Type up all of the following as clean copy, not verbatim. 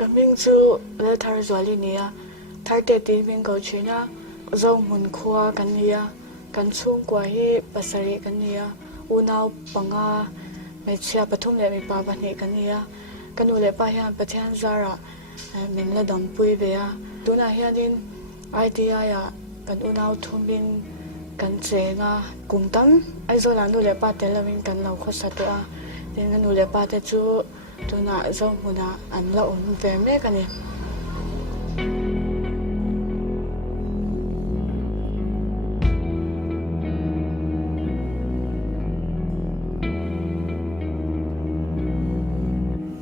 Coming to the Tarzolinia, Tarteti Bingo China, Zong Munkua Gania, Kansung Kwahi, Basari Gania, Unau Panga, Mechia Patum Lemi Pavani Gania, Kanule Pahan Patan Zara, Minla Dom Puivea, Duna Hianin, Idea, Kan Unau Tumbin, Kan Zenga, Kuntam, Izolanu Lepa Telavin Kan Lau Kosatua, then Nulepa Tetu. Tuna zo muna an la ve me kani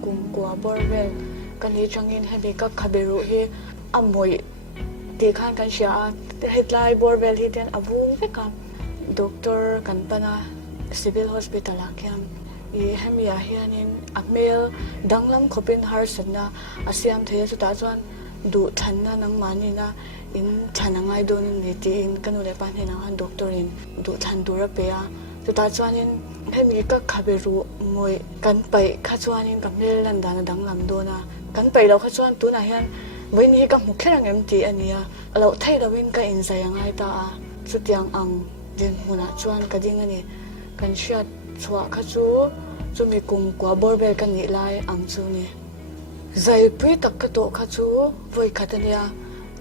kumkwa borvel kani changin hebi ka khaberu hi amoi ti khan kan sha headline borvel hi ten abung ve ka doctor kan pana civil hospital akyam I hemia hianin akmel danglam khopin harsana asiam the chu ta chuan du thanna nang manina in thanangai don ni ti in kanule pan hena han doctor in du than dura pe a chu ta chuanin hemi ka khaberu moi kan pai kha chuanin kamel lan dan danglam dona kan pai lo kha chuan tu na hian moin hi ka mukherang em ti ania lo thai lawin ka in zayangai ta a chu tiang ang din huna chuan ka ding ani kan shat chua kha chu mi kum kwa borbel kan ni lai ang chu ni zai pui tak ka to kha chu voi khatania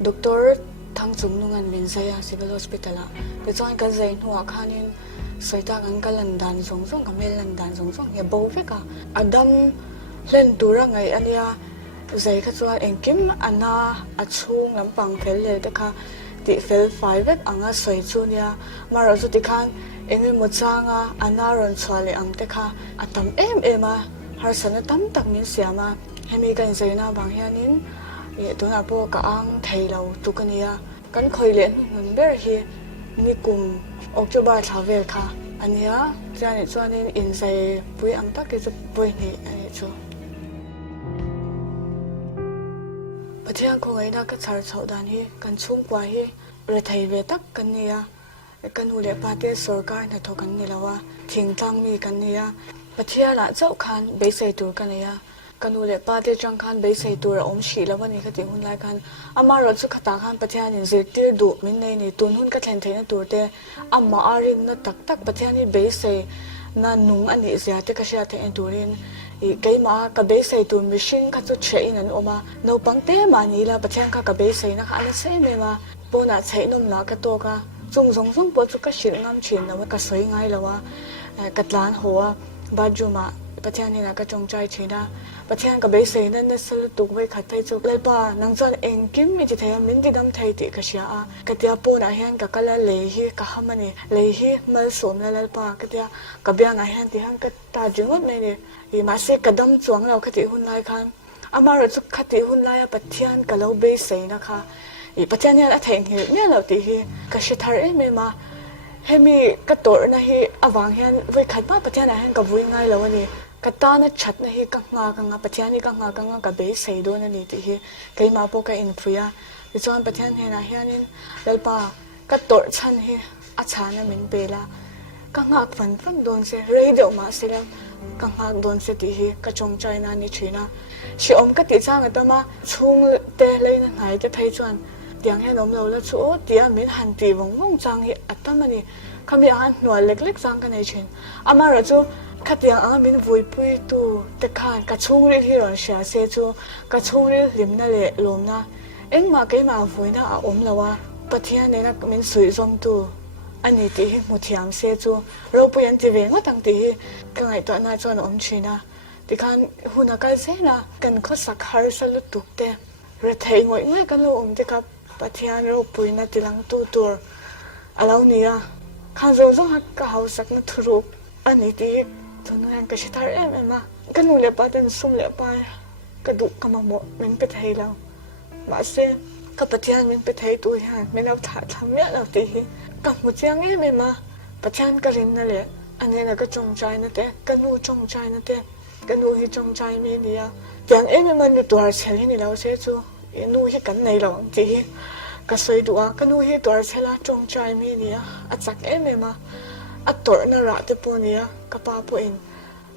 doctor thang chung nungan min zaya civil hospital a te chuan kan zai nuwa khanin soita kan kalan dan zong zong ka mel lan dan zong zong ye bo ve ka adam len tura ngai ania zai kha chuan engkim ana achung lampang khel le te kha ti fel 5 vet anga soi chu nia maro chu ti khan enge mochanga anaron chwale amte kha atam ema har sana tam tak min siama hemi kan zaina bang hianin ye tuna po ka ang thailo tukania kan khoile nun ber hi mi kum october travel kha ania jani chuanin in zai pui ang tak ke chu pui ni ani chu pathian ko ngaina ka char chaudan hi kan chung kwa hi re thai ve tak kan nia kan hule pate sarkar na thokan nilawa thingtang mi kan nia pathia la chau khan beisai tur kan nia kan hule pate chang khan beisai tur om shi lawani khati hun lai khan amaro chu khata khan pathia nin zirtir du min nei ni tun hun ka thlen theina turte amma arin na tak tak pathia ni beisai na nung ani zia te ka sha the en turin I keima ka beisai tur machine ka chu chein an oma no pangte mani la pathia ka beisai na khan se me ma pona cheinum la ka to ka zong zong zong po chu ka shil ngam chin na ka soi ngai lawa katlan hoa bajuma pathian ni na ka chongchai china pathian ka beisai na na sal tu wei khatai chu lepa nang chan engkim mi thaya min di dam thai ti ka sha a katia po na hian ka kala le hi ka hamani le hi mal som la lepa katia ka bya na hian ti han ka ta jingot nei ni I ma se kadam chuang lo khati hun lai khan amara chu khati hun lai pathian ka lo beisai na kha I pathian ya theng hi nya lo ti hi ka shithar e ma hemi ka tor na hi awang hian voi khat pa pathian hian ka vui ngai lo ani ka ta na chat na hi ka nga pathian ni ka nga ka be sei do na ni ti hi kai ma po ka in phuya ti chuan pathian he na hianin lalpa ka tor chan hi a chana min pela ka nga fan don se radio ma silam ka nga don se ti hi ka chong chai na ni china si om ka ti chang atama chung te leina ngai te thai chuan tiang he nom lo la chu tia min han ti wong chang hi atamani khami an nual lek chang ka nei chin amara chu khatiang ang min vui pui tu te khan ka chung ri hi ron sha se chu ka chung ri limna le lomna engma keima vuina a om lawa pathia ne na min sui zom tu ani ti hi muthiam se chu ro puyan ti ve ngotang ti hi ka ngai to na chon om china ti khan huna kal se na kan kho sakhar salu tukte re thei ngoi kan lo om te ka pathian ro puina tilang tu tur alau nia khan zo zo ha ka hau sak na thuru ani ti thunu han ka shithar ma kan ule paten sum le pa ka du ka ma mo men pe thei lao ma se ka pathian men pe thei tu han men au tha tham ya la ti ka mu chiang e ma pathian ka rin na le ane na ka chong chai na te ka nu chong chai na te ka nu hi chong chai me nia yang e ma nu tuar chel ni lao se chu nu hi kan nei lo ti ka soi duwa ka nu hi tuar chela chong chai me nia a chak e ma a tor na ra te po nia ka pa po in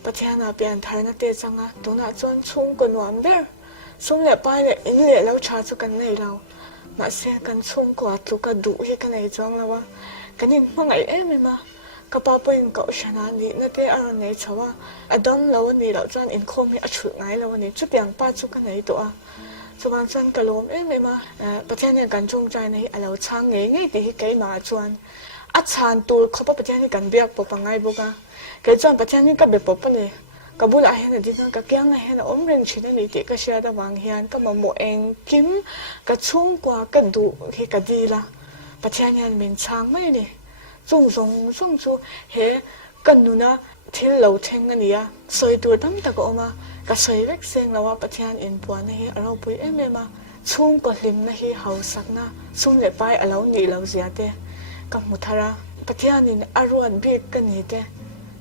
pathiana pian thar na te changa tuna chon chung ko nuam ber ซุ่มเล็บไปเลยอินเละแล้วชาจุกันในเรามาเสียกันชุ่มกว่าจุกันดุให้กันในจังแล้ววะกันยังมั่งไงไม่มากระเป๋าไปยังเกาะชนะนี่นั่นเองอะไรในชาวอดอมแล้ววันนี้เราจะอินคมมีอัจฉริยะแล้ววันนี้จุดอย่างป้าจุกันในตัวสมานจันกะลมไม่มาประเทศนี้กันจงใจในเราช่างเงี้ยที่เกี่ยมาจวนอาจารย์ตัวเขาประเทศนี้กันเบียกปปังไงบุกะเกี่ยจวนประเทศนี้ก็เบียกปปเลยกับบุหรี่เนี่ยที่นั่นกับยังไงเนี่ยอมเริงชินนี่ที่ก็เชื่อแต่วางเฮียนก็มาโมเองกิมกับชุ่มกว่ากันดูที่ก็ดีละประเทศนี้มีช่างไม่เนี่ยจงจูเฮกันดูนะที่เราเทงกันเนี่ยสวยตัวตั้มตะก็มาก็สวยเล็กเสียงแล้วว่าประเทศอินปัวนี่เราไปมาชุ่มก็ลิมนะที่เขาสักนะชุ่มเลยไปเราหนีเราเสียเตะกับมุทาระประเทศนี้อารมณ์บีบกันนี่เตะ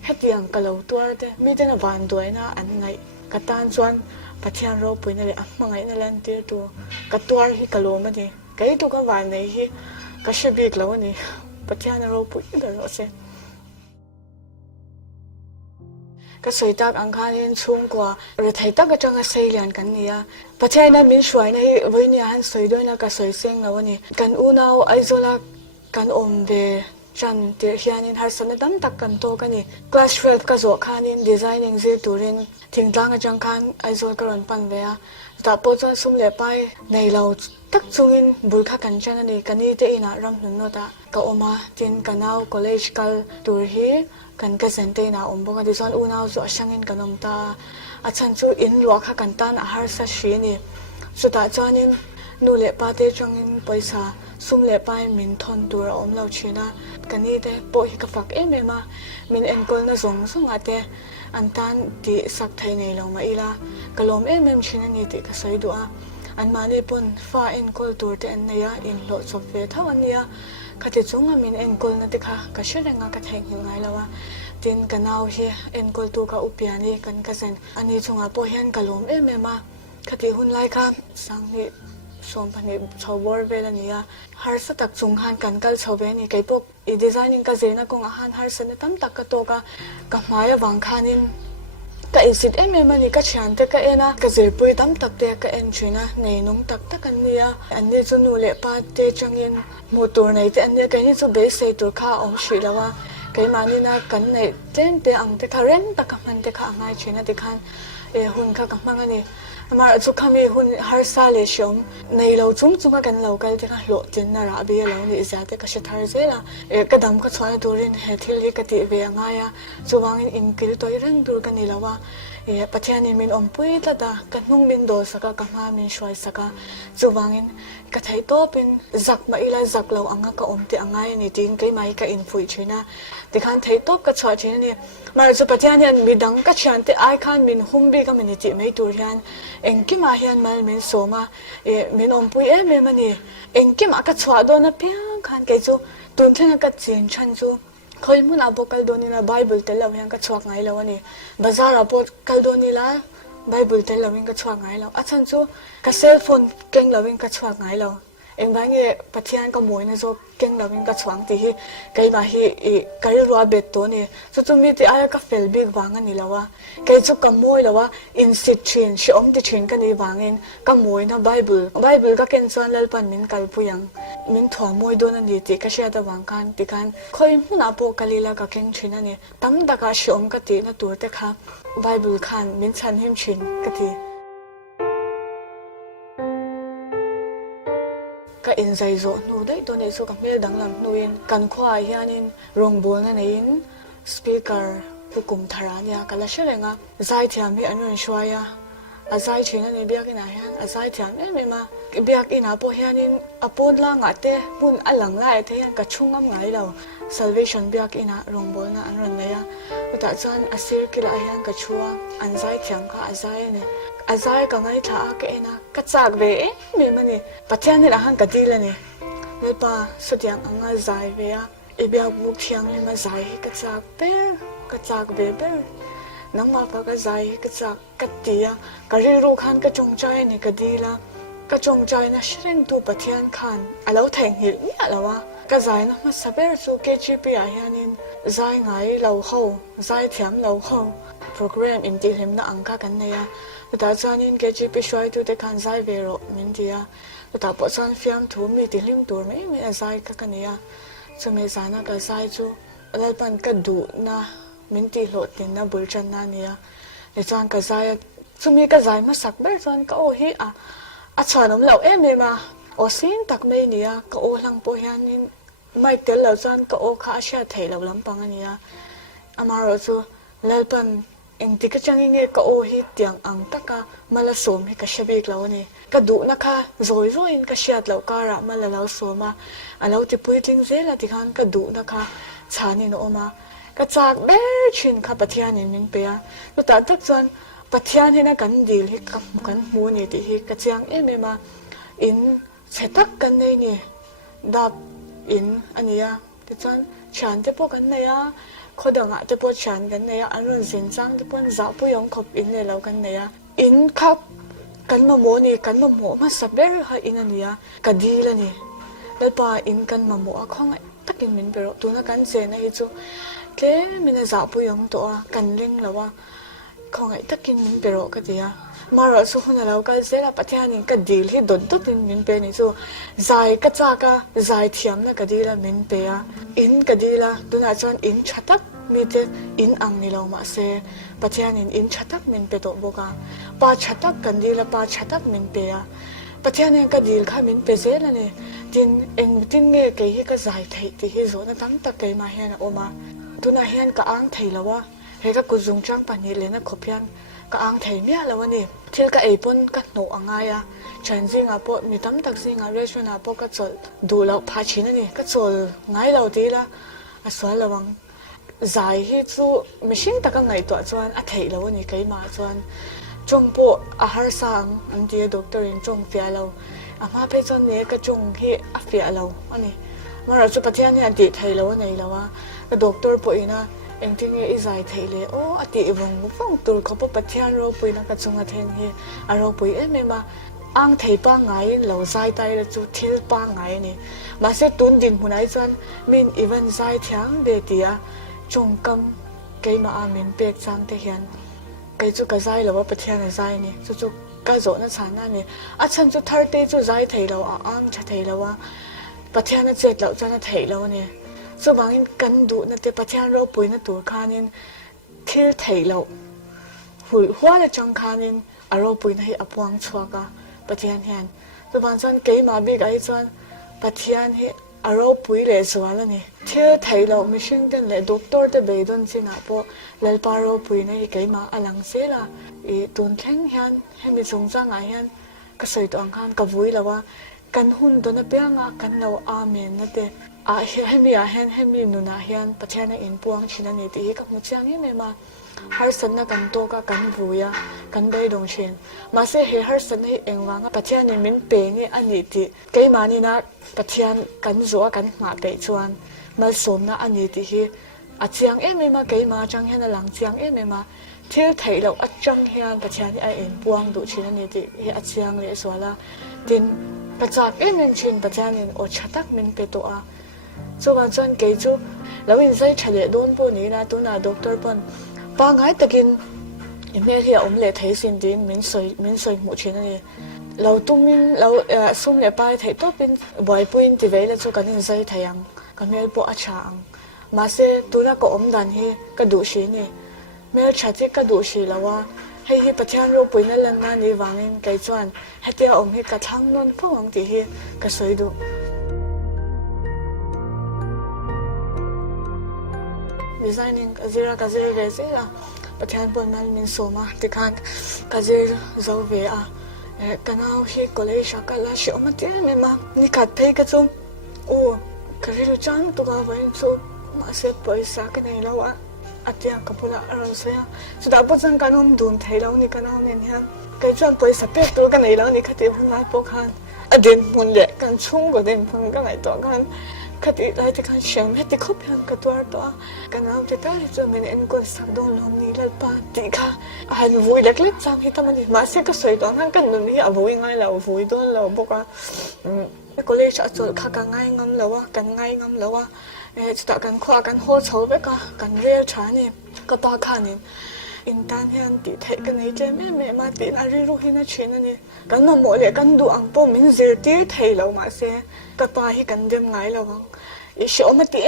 เฮ็ดอย่างกะเหลาตัวเตะมีแต่ละวันด้วยนะอันไงกะตานจวนประเทศเราไปนั่นแหละมังไงนั่นแหละที่ตัวกะตัวที่กะโลมันนี่กะที่ตัวก็วันนี้ที่กะเชบีกแล้วนี่ประเทศเราไปนั่นแหละเสียก็สวยตักอังคารเห็นชุ่มกว่าหรือไทยตักก็จังก็เสียนกันเนี่ยประเทศนั้นมีสวยในวันนี้ฮันสวยด้วยนะก็สวยเสียงแล้ววันนี้กันอูน่าไอโซลากันอมเดจันเดียร์เฮียนินฮาร์สันตั้มตักกันโตกันนี่คลาส12ก็โจขานินดีไซน์เซตูรินทิ้งตั้งจังคันไอโซกรอนปันเบียแต่พอจะสุ่มเลี้ยไปในเราตักจุงินบุลข้ากันจันนี่กันนี่เตอินะรำหนุนโนตะก็ออกมาทินกันเอาคอลเลจกัลตูร์ฮีกันก็เซนเตนะอมบอกกันดิฉันอูน่าจะช่างอินกันอมตาอาจารย์จูอินลวกข้ากันตันอาหารสัชชีนี่สุดท้ายจานินนูเลี้ยปาเตจังอินไปซาสุ่มเลี้ยไปมินทอนตัวอมเราชีนะกันนี่เตะโปฮิกฟักมามินเอ็นกอลน่ะส่งอาเตอันตันที่สักไทยในเรามาอีลากลมชินันนี่ติกสายดัวอันมาเนปนฟ้าเอ็นกอลตัวเตอันเนียอินโหลดสอบเวทวันเนียคติจงอามินเอ็นกอลนั่นติค่ะก็เชื่อได้งากระแทงยังไงแล้ววะตินกันเอาเฮียเอ็นกอลตัวกับอุปยานีกันกระเซ็นอันนี้จงอาโปเฮียนกลมมาคติหุ่นไล่ค่ะสังนี่ส่วนพันธุ์ชาวบอร์เวลนี่ฮาร์สตักจงหันกันกัลชาวเวนี่ไก่พวกอีดีไซนิ่งก็เจนะกงอาหารฮาร์สเนี่ยตั้มตักกระโตกับหมายวังคานินก็อิสิตมันนี่ก็เชียนแต่ก็นะก็เจอปุยตั้มตักเตะก็ชีนะในนุ่งตักกันเนี่ยอันนี้จะนูเล่ปาเตจังยินมอตัวในแต่อันนี้ก็นี่จะเบสเซตัวข้าอมชีแล้วว่าก็มานี่นะกันในเต้นเตะอังเตะค่ะเรนตักมันเตะค่ะง่ายชีนะเตะค่ะหุ่นค่ะกับมังอันนี้มาจุกมีหุ่นฮาร์ซาเลชมในเราจุ่มกันเราก็จะกันโหลดจินนาราบีเราเนี่ยจะแต่ก็ชิดฮาร์เซล่ะก็ดำก็ช่วยดูรินเฮทิลก็ตีเวียง่ายจูวางอินกิลตัวยังดูกันนี่แล้วว่าประเทศนี้มีอมปุยตากันนุ่งบินโดสกักมามีช่วยสักจูวางอินก็ไทยโตเป็นจักมาอีลาจักเราอังก็อมตีอังไงนี่จริงก็ไม่ก็อินฟุยชีนะแต่ขันไทยโตก็ช่วยชีนี่มาจุประเทศนี้มีดังก็เชื่อแต่ไอขันมีหุ่มบีก็มีจิไม่ดูยันเอ็งกิมาเฮียนมามินโซมามินอมปุยมันนี่เอ็งกิมาก็ช่วยโดนนะเพียงขันแกจูตุนเทนก็จีนชันจูเคยมุนอาบอกกัลโดนีละไบเบิลเตลเราเพียงก็ช่วยไงแล้วนี่บาซาร์อาบอกกัลโดนีละไบเบิลเตลเราเพียงก็ช่วยไงแล้วอาจารย์จูก็เซลโฟนเก่งเราเพียงก็ช่วยไงแล้วเอ็งบางอย่างประเทศก็มวยนะจูเก่งเราเพียงก็ช่วยที่ไกมาฮีการรัวเบ็ดตัวนี่จู่มีที่อะไรก็เฟลบิกวางกันนี่แล้วว่าไกจูก็มวยแล้วว่าอินสิทธิ์นชิอมที่ชินกันนี่วางเองก็มวยนะไบเบิลก็เก่งส่วนเล่นปันมินกัลปุยังมินถั่วมวยโดนนี่ที่ก็เชื่อแต่วางกันที่กันเคยมุนอาบอกกัลลีละก็เก่งชินนี่ตั้มตะกาชิอมก็ตีนะตัวเด็กค่ะไบเบิลขันมินชันหิมชินก็ตีก็อินใจโจนูได้ตัวนี้สุกับเมื่อดังลำนูอินกันควายยานินรองบัวนั่นเองสปีกเกอร์ผู้กุมทารานยากันละเชื่อเลยngaใจเทียมมีอันนั้นช่วยอาใจชินันนี่เบียกินอะไรอาใจเทียมไม่มาเบียกินอาพวกยานินอาปูนล่างอาเตปูนอันหลังไล่เทียนกระชุ่งงำไงเรา salvation เบียกินารองบัวนั่นอันนั้นเลยแต่จานอาศิรกิลอายันกระชัวอันใจเทียมค่ะอาใจเนี่ยอาใจก็ไงท่าแกนะกระจากเบะมีมันนี่ปัจจัยนี่ละหันกระดีเลยนี่ไม่ป่าสุดยังอังอาใจเบะอีเบียบุกเทียงเลยมาใจกระจากเบะกระจากเบะเบะน้ำมาปากระใจกระจากกระตีอ่ะกระรีรู้ขันกระจงใจนี่กระดีละกระจงใจนะเชื่อตัวปัจจัยขันแล้วแทงหินเนี่ยแล้ววะกระใจนะมาสับเบอร์สูเกจิปีอายันินใจไงเราเข้าใจเทียมเราเข้าโปรแกรมอินทิเรมนะอังกากันเนี่ย ta chanin ke chi pi shwai tu te khan zai ve ro min dia ta po chan fiam thu mi ti hlim tur me me zai ka kania chume zana ka zai chu lalpan ka du na min ti lo tin na bul chan na nia le chan ka zai chumi ka zai ma sak ber chan ka o hi a chanom lo em ma o sin tak me nia ka o lang po hianin mai tel lo chan ka o kha sha thei lo lampang ania amaro chu lalpan eng ti ka changi nge ka o hi tiang ang taka mala som hi ka shabik lo ni ka du na kha zoi zoi in ka shiat lo kara mala lo soma alo ti puitling zela ti khan ka du na kha chani no oma ka chak ber chin kha pathian in min pe a tu ta tak chuan pathian hi na kan dil hi kan mu ni ti hi ka chiang em ma in chetak kan nei ni dap in ania ti chuan chan te po kan nei a khodanga te po chan kan nei a anun sin chang te pon za pu yong khop in le lo kan nei a in khap kan ma mo ni kan ma mo ma saber ha in ania ka dil ani le pa in kan ma mo a khong takin min pero tu na kan se na hi chu ke min za pu yong to a kan leng lawa khong ai takin min pero ka dia mara su huna lo ka zela pathian in ka dil hi don to tin min pe ni chu zai ka cha ka zai thiam na ka dila min pe a in ka dila tu na chon in chatak mi te in ang ni lo ma se pathian in chatak min pe to boka pa chatak kan dila pa chatak min pe a pathian in ka dil kha min pe zela ne tin eng tin nge ke hi ka zai thei ti hi zo na tam tak ke ma hian oma tu na hian ka ang thei lawa he ka ku zung chang pa ni le na khopyan ka ang thei mia lawa ni thil ka epon ka no angaya chan zinga po mi tam tak zinga restaurant po ka chol du lo pha chin ani ka chol ngai lo ti la a swal lawang zai hi chu machine ta ka ngai to chuan a thei lo ni kai ma chuan chong po a har sang an ti doctor in chong fia lo ama pe chon ne ka chong hi a fia lo ani mara chu pathian ni anti thei lo nei lawa ka doctor po ina eng tin nge izai theile o ati ibong phong tur ko pa pathian ro puina ka chunga then hi aro pui em ma ang thei pa ngai lo zai tai la chu thil pa ngai ni ma se tun din hunai chan min even zai thiang de tia chung kam ke ma amin pek chang te hian kai chu ka zai lo pathian zai ni chu ka zo na chan na ni a chan chu thar te chu zai thei lo a ang cha thei lo wa pathian na chet lo chan na thei lo ni so bangin kan du na te pathian ro pui na tur khanin thil thei lo hui hwa la chang khanin aro pui na hi apwang chhuaka pathian hian so bang chan ke ma bi gai chan pathian hi aro pui le zwala ni thil thei lo mishing ten le doctor te be don china po lalpa ro pui na hi ke ma alang se la e tun thleng hian hemi chung chang a hian ka soi to ang khan ka vui lawa kan hun do na pe nga kan lo amen na te a hemi a hen hemi nu na hian pathian in puang china ni ti ka mu chang me ma har san na kan to ka kan vuya kan bei dong chen ma se he har san hi engwanga pathian ni min pe nge ani ti ke ma ni na pathian kan zo kan ma pe chuan mal som na ani ti hi a chiang em ma ke ma chang hian a lang chiang em ma thil thei lo a chang hian pathian ni a in puang du china ni ti hi a chiang le swala tin pachak em chin pathian in o chatak min pe to a chu wa chuan ke chu lawin zai thale don po ni na tu na doctor pon pa ngai takin email hi om le thei sin din min soi mu chin ani lo tumin lo sum le pai thei to pin boy point ti ve la chu kan in zai thayang kan mel po a cha ang ma se tu na ko om dan hi ka du shi ni mel chati ka du shi lawa hei hi pathian ro puina lan na ni wangin kai chuan hetia om hi ka thang non phawang ti hi ka soi du designing azira kazir ve zela pathian pon mal min soma tikhan kazir zo ve a kanau hi college ka la shi om ti me ma ni khat phei ka chung o kazir chan to ga vain so ma se paisa ka nei lawa atia kapula aron soya so da bozang kanum dun thailo ni kanau nen hian kai chuan paisa pe to ka nei lo ni khati hunga po khan adin mun le kan chung go den phang ka ngai to kan khati lai te kan shem heti khop han ka twar to kanau te ta chu men en ko sak don lom ni lal pa ti kha han vui lek lek chang hi tamani ma se ka soi to han kan nun hi a vui ngai lo vui don lo boka college a chol kha ka ngai ngam lawa kan ngai ngam lawa chuta kan khwa kan ho chho be ka kan rel thani ka pa khanin อินตานยันติไทยกันนี่เจแม่มาตินารีรู้หินะชินนี่กันมาโมเลกันดูอังปอมินเซตีไทยเรามาเสกปาให้กันเดิมไงเราวังอีชอมาติ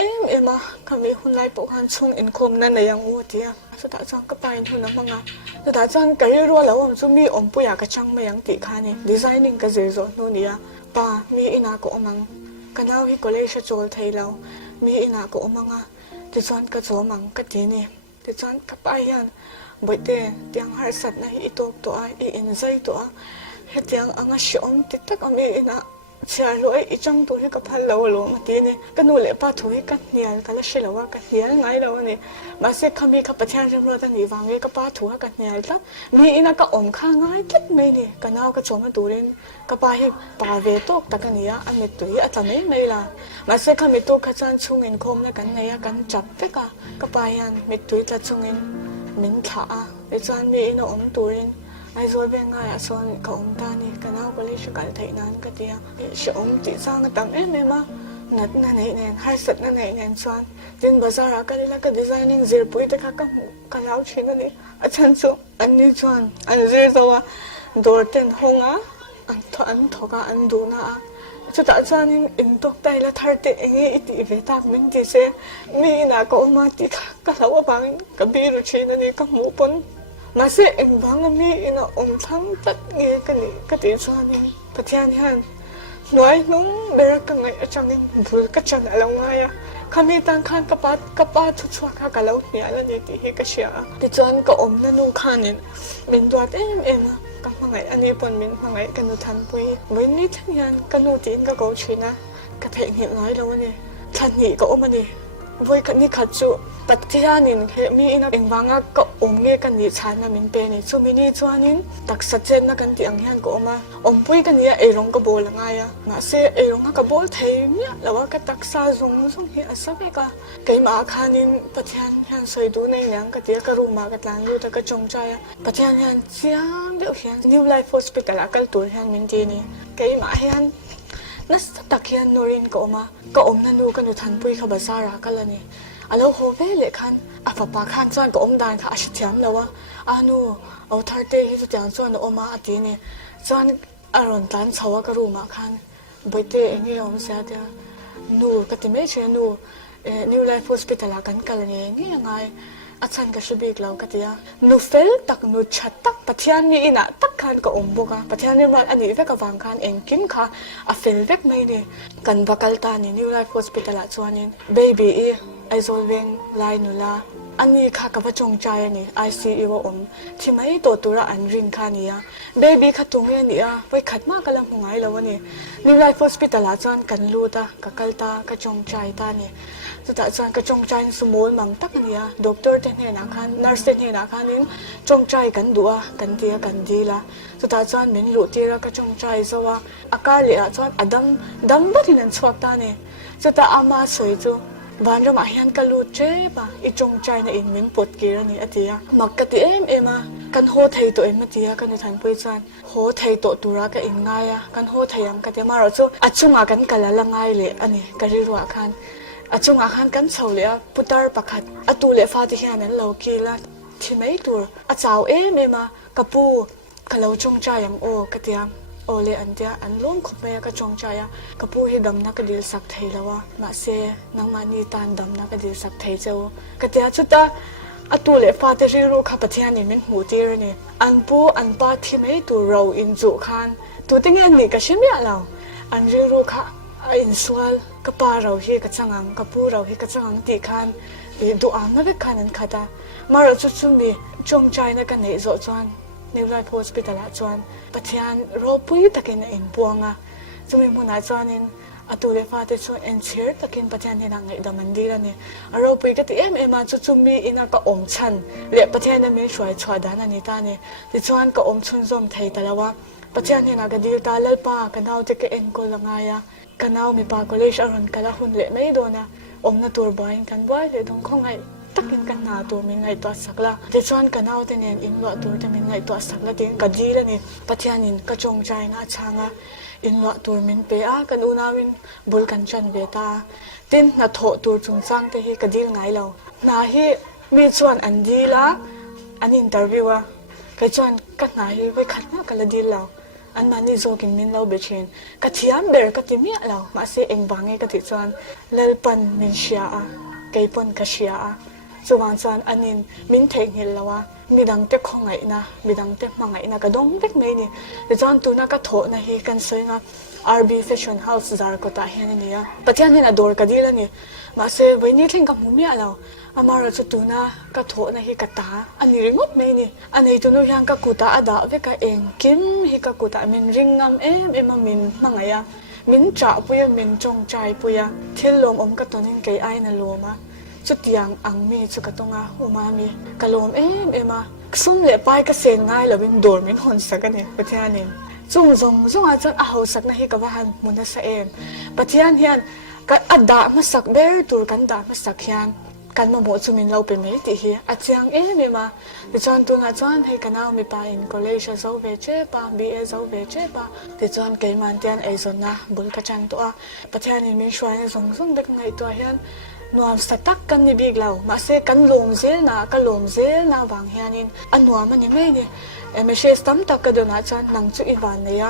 มาคำมีหุ่นไล่ปกหันช่วงอินคมนั่นในยังวัวเดียสุดท้ายจังก็ไปหุ่นนั้นมั้งอ่ะสุดท้ายจังก็เรียกว่าแล้วผมจะมีอมปุยากระชังมายังติขานี่ดีไซนิ่งก็เจอโซนนู่นนี่ป้ามีอินาโกมังกันเอาฮิโกเลชโจลไทยเรามีอินาโกมังอ่ะดิฉันก็โจมังก็ทีนี่ดิฉันก็ไปยันบ่อยเตะเตียงหาสัตว์ในอีตบตัวอีอินใจตัวเฮตียงอ่างชอมติดตักมีอินาเชื่อรู้อีจังตัวที่กับพันเราหลงมาทีนี่ก็นู่นเลยป้าถุยกันเนี่ยกันแล้วเชื่อว่ากันเนี่ยไงเราเนี่ยมาเสกคำมีขับประเทศเรียบร้อยตั้งนี้วางไว้ก็ป้าถุยกันเนี่ยแล้วมีอินาก็อมข้างง่ายคิดไม่เนี่ยกันเอาก็โจมาดูเรนก็ป้าให้ป้าเวทตกตะกันเนี่ยอันเมตุยอัตไม่ไม่ละมาเสกคำมีตัวขจันชุ่งเงินคมเนี่ยกันเนี่ยกันจับไปก็ป้ายันเมตุยจะชุ่งเงินมินขาดิฉันมีอินาอมตัวเรนไอ้ส่วนเป็นไงอ่ะส่วนก็อมตานี่กันเอาก็เลยช่วยกันไถ่นั้นก็เดียวช่วยอมติดสร้างก็ตั้งมานัดนั่นเองให้สัตว์นั่นเองส่วนจินบาซาร์ก็เลยแล้วก็ดีไซนิ่งเซอร์ปุยแต่ค่ะก็กันเอาชิ้นนี้อาจารย์ส่วนอันนี้ส่วนอันเรื่องตัวโดดเด่นห้องอันทอกอันดูนะสุดท้ายจานี่อินตกใจแล้วทาร์เตเองอีตีเวทักมันดีเซมีน่าก็มาติค่ะก็เราว่าบางกับบีรุชินนี่ก็หมูปนมาเสเองบางมีน่ะอมทั้งตัดเงี้ยกันนี่ก็ตีจานี่พัทยานี่ฮันน้อยนุ่งเบรักกันไงอาจารย์บุลกัจจันอะไรไงอ่ะขมีตังคันกับป้าทุกชั่วข้ากันแล้วเนี่ยแล้วนี่ที่ก็เชียร์ที่จวนก็อมนั่นนุ่งคันนี่เป็นตัวอ่ะก็มาไงอันนี้ปนมินมาไงกันดูทันปุยวันนี้ทันยันกันดูจีนก็เกาชีนะก็เพลงเห็นน้อยแล้วเนี่ยทันนี่ก็อมมันนี่วันกันนี่ขัดจุตัดที่ยานินเฮมีอินะเองบางก็อมเงี้ยกันนี่ชานะมินเป็นนี่ช่วงนี้จวนนินตักสัจเจนนะกันที่อังยันก็อมมาอมปุยกันนี่เอรงก็โบละไงอ่ะมาเสเอรงก็โบลเทียเนี่ยแล้วว่าก็ตักซาซงเฮียสักเอกะไก่มาคานินปัจจัยยันสวยดูในยังก็เดียก็รู้มาก็ต่างรู้แต่ก็จงใจอ่ะปัจจัยยันเสียงเดี๋ยวยัน New Life Hospital ก็ตัวยันมินดีนี่ไก่มายันนัสตักยันนอรินก็อมมาก็อมนั่นดูกันดูทันปุยเขาบาซาระกันละนี่แล้วโฮเวเลคันอาปาคันจวนก็อมดานค่ะอาชิตยามแล้วว่านูเอาทาร์เตฮิสุดยอดจวนอมมาอดีนี่จวนอารอนตันชาวก็รู้มาคันบ่อยเตะนี่อมเสียเดียนูก็ติไม่เชื่อนูNew Life Hospital กันละนี่นี่ยังไงอาจารย์ก็ช่วยบอกเราก็เดียนูเฟลตักนูชัดตักปัจจัยนี้น่ะตักคันก็อมบุกะปัจจัยนี้วันอันนี้เวกวางคันเองกินค่ะเฟลเวกไม่เนี่ยกันบักลตานี่ New Life Hospital จวนนี่ babyไอโซลเวงไลนูลาอันนี้ค่ะกับจงใจนี่ ICU ที่ไม่ตัวอันรินค่ะนี่เบบี้ขัดตรงนี้นี่ไว้ขัดมากกันแล้วมึงไงแล้ววันนี้ New Life Hospital จวนกันรู้ตากะกัลตากะจงใจตานี่สุดท้ายจวนกะจงใจสมองมังตักนี่ด็อกเตอร์เทนเฮนักขันนัร์สเทนเฮนักขันนี่จงใจกันดัวกันเดียกันดีละสุดท้ายจวนมินรู้ที่รักกะจงใจซะว่าอาการเลยจวนดัมบัดนันสวักตานี่สุดท้ายอามาสวยจูบ้านเรามาเห็นกันรู้เจ็บอีจงใจในอินมินปวดเกลือนี่อดียมักกะติมากันโหไทยตัวมาดียกันในทางปุยจันโหไทยตัวตัวรักอินง่ายกันโหไทยยังกันเดียมาเราจูอัดจุงอากันกันละง่ายเลยอันนี้กันรีรัวกันอัดจุงอากันกันเฉลียปุตตาร์ปักขัดอัตูเลฟาที่เห็นนั้นเรากีละที่ไม่ตัวอัดเจ้ามากระปูกันเราจงใจยังโอกันเดียโอเลอันเดียอันล้มขุบไปก็จงใจกระปูให้ดำนักดิลสักไทยแล้วว่ามาเซนังมานีตานดำนักดิลสักไทยเจ้ากระเดียชุดตาอัตุเลฟาเตริโรขับปะเทียนี่มันหูตีรนี่อันปูอันปาที่ไม่ตัวเราอินจุคันตัวติ้งอันนี้ก็ชิมยาเราอันริโรค่ะอินสวลกระปาเราให้กระจังกระปูเราให้กระจังตีคันดูอ่างนักขันนั้นขัดมาเราจุดซุ่มนี่จงใจนักกันเนี่ยจดจวนNew Life Hospital จวนปัจจัยรอปุยตะกินอินปวงจะมีมุนาจวนินอัตุเลฟาเตจวนเอ็นเชิร์ตะกินปัจจัยนี่นางไงดามันดีละเนี่ยรอปุยก็ที่มาจุมีอินักก็อมชันเลี้ยปัจจัยนั้นมีช่วยชวดานันนี่ตาเนี่ยที่จวนก็อมชุนซอมไทยแต่ละว่าปัจจัยนี่นากดีตาเล่ป้ากันเอาจะเกเอ็นก็ละไงกันเอามีปากก็เลยชารุนกันละหุ่นเละไม่โดนอมนาตัวบ่อยกันบ่อยเลยต้องคงไงตักินกันนาตัวมินไงตัวสักละแต่ชวนกันเอาแต่เนี่ยอินละตัวแต่มินไงตัวสักละทิ้งกันดีแล้วนี่ปัจจัยนินก็จงใจน่าช่างอินละตัวมินเปะกันอุนาวินบุลกันจันเบตาตินน่ะโถตัวจงจังแต่ฮีกันดีไงเรานาฮีมีชวนอันดีละ อันอินเตอร์วิวอะก็จวนก็ไหนไว้ขัดมากันละดีเราอันมันนี่โจกินมินเราเบชินก็เทียมเบอร์ก็ติมีเรามาเสเองบางไงก็ติจวนเลลปันมินเชียอะไกปนก็เชียอะจวนจวนอันนินมินเทงเห็นแล้วว่ามีดังเต็กของไงนะมีดังเต็กมังไงนะก็ดงเล็กไม่นี่แต่จวนตัวน่ะก็โถนะฮีกันสวยงาม RB Fashion House จาร์ก็ตาเห็นนี่อะปัจจัยนี่นะดอร์ก็ดีแล้วนี่มาเสวันนี้เล่นกับมุมีเราอามาเราจะตัวน่ะก็โถนะฮีก็ตาอันนี้ริงบไม่นี่อันนี้ตัวนู้นยังก็กูตาอดาเวกเองกิมฮีก็กูตามินริงงามเอ็มมินมังไงอะมินจ่าปุยมินจงใจปุยที่ลมก็ตัวนึงเกยไอนั่นลมอะจุดยังอังมีจุดกตงอาหูมามีกะลมเอ็มซุ่มเละไปก็เสียงง่ายแล้วมินโดนมินหอนสักกันเนี่ยประเทศนี้จุ่มอาจจะเอาสักนะให้กับว่ามุนเสียประเทศนี้ก็อัดดามาสักเบอร์ตัวกันดามาสักยันกันมาหมดจุมินเราเป็นไม่ตีเฮียอาจจะมีมาดิฉันตัวงานจวนให้กันเอาไม่ไปอินคอลเลจเจ้าเวเจปาบีเอเจ้าเวเจปาดิฉันเกี่ยมันเตียนไอซอนนะบุลกจันตัวประเทศนี้มีช่วยส่งเด็กไงตัวเฮียนนวมสตักกันนี่บีกเรามาเสกันลงเซนะกันลงเซนะบางเฮียนินอันนวมมันยังไม่เนี่ยไม่ใช่สตัมตักกันเดินอาจารย์นั่งจุอีวันเนี่ย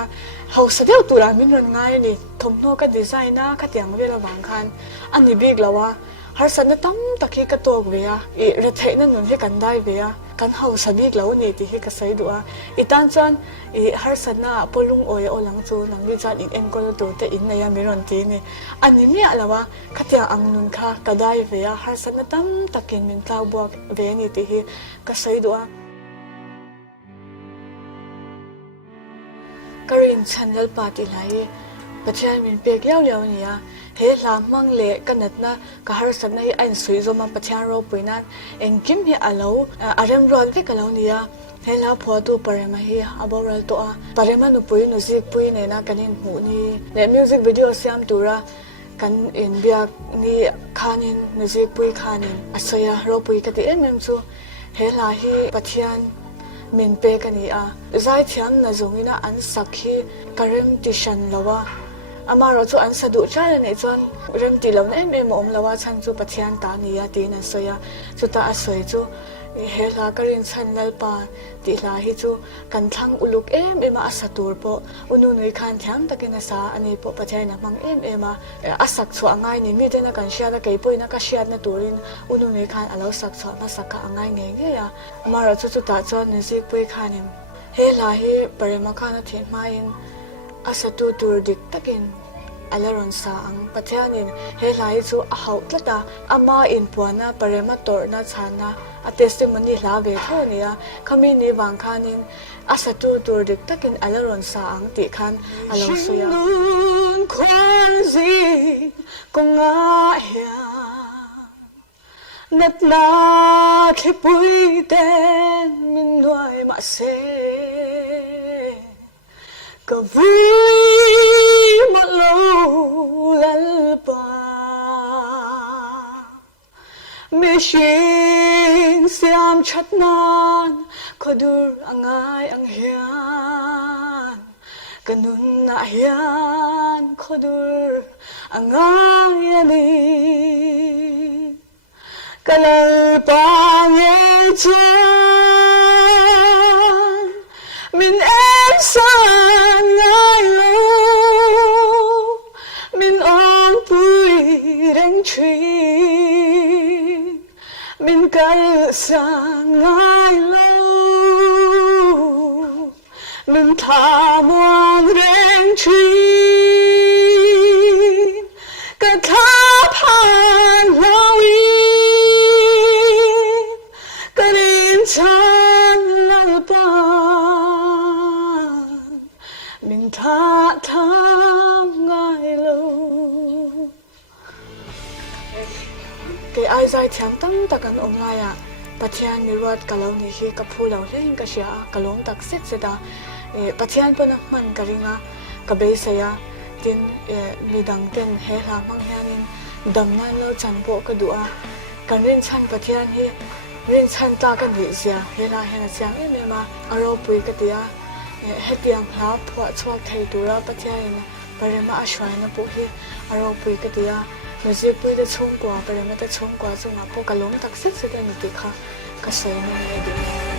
เขาเสียตัวเราไม่รู้ง่ายนี่ทมโนกันดีไซน์นะขัดยังเวลาบางคันอันนี้บีกเราว่าหาสันตั้มตะกี้กระตัวเวียอีเรทเทนั่นนุ่นให้กันได้เวียกันเขาสบีกแล้วนี่ที่ให้กันใส่ดัวอีตันจันอีหาสันน่ะพลุงโอยโอหลังจูนังวิจารณ์อีเอ็นก็ตัวแต่อินในยามิรอนตีนี่อันนี้เนี่ยละว่าขัดยังอังนุนค่ะก็ได้เวียหาสันตั้มตะกี้มินตาบวกเวียนี่ที่ให้กันใส่ดัวกรินชันยัลปาติไลประเทศมินเปียกเลี้ยวเนี่ยเฮลามังเละกันนัดนะก็หาสันในอันสวยจอมันประเทศเราปุยนั้นเองกิมเฮอาเลวอารมณ์ร้อนที่กันแล้วเนี่ยเฮลาพอตัวปริมาเฮอาบอรัลตัวปริมาณนุปุยนุสิปุยเนี่ยนะกันเห็นหูนี่และมิวสิกวิดีโอเสียมตัวระกันเอ็นเบียกนี่ขานินนุสิปุยขานินอาศัยเราปุยกันที่เอ็มเอ็มซูเฮลาฮีประเทศมินเปกันนี่ใจเทียนนะจงอินะอันสักฮีการเริ่มติชันแล้วว่าอามาเราจะอันสะดวกใจในจวนเริ่มตีเราเนี่ยไม่มองแล้วว่าฉันจะปฏิญาณตานี่ยตีนั่นสวยจุดตาสวยจูเฮลากรินฉันเล่าป่าตีลาฮิจูกันทั้งอุลุกมาอัศตูร์ปะอุนุนุยขันแถมตะกินสาอันนี้ปะปฏิญาณมังมาอัศกชัวง่ายนี่มีแต่นักการเชียร์ตะเกียบปุยนักการเชียร์นักตูรินอุนุนุยขันเราสักชัวมาสักกะง่ายเงี้ยอามาเราจุดตาจวนนี่สิปุยขันเฮลาฮิปริมาขันเทียนมาอินอาศัยตัวดิกตะกินอลารอนสางประเทศนี้เฮลัยจูเอาตละตาอามาอินปัวน่ะปริมาตอร์น่ะชานะอาเทสติมันนี่ลาเวทเนียขมินีบางคันินอาศัยตัวดิกตะกินอลารอนสางติคันอลาสุยาควันซีกงอาเฮียนัดนาคิปุยเตนมินด้วยมาเซก็วิมาลูลัลปาไม่ชิงเสียมชัดนานขอดูอังไงอังเฮียนกันนุนนาเฮียนขอดูอังไงลีกันลัลปาเงจานมินsan ngai lo min ong pui reng chui min kal san ngai lo min tha muang reng chui ka tha phan lawi ka rin chan lal pa mình tha tham ngài lâu cái ai dài thiam tâm ta kan om lai à pathian ni ruat kalau ni hi ka phu lau hleng ka sia kalong tak set seta pathian pona man ka ringa ka be saya tin midang ten he la mang hianin dam nan lo chan po ka du'a kan rin chan pathian hi rin chan ta kan ri sia he la he na siang ma aro pui ka tia hetiang hla phwa chhuak thei tura pathian parema ashwaina pu hi aro pui ka tia music pui de chung kwa parema te chung kwa chunga po kalom tak set set ni ti kha ka sei na ni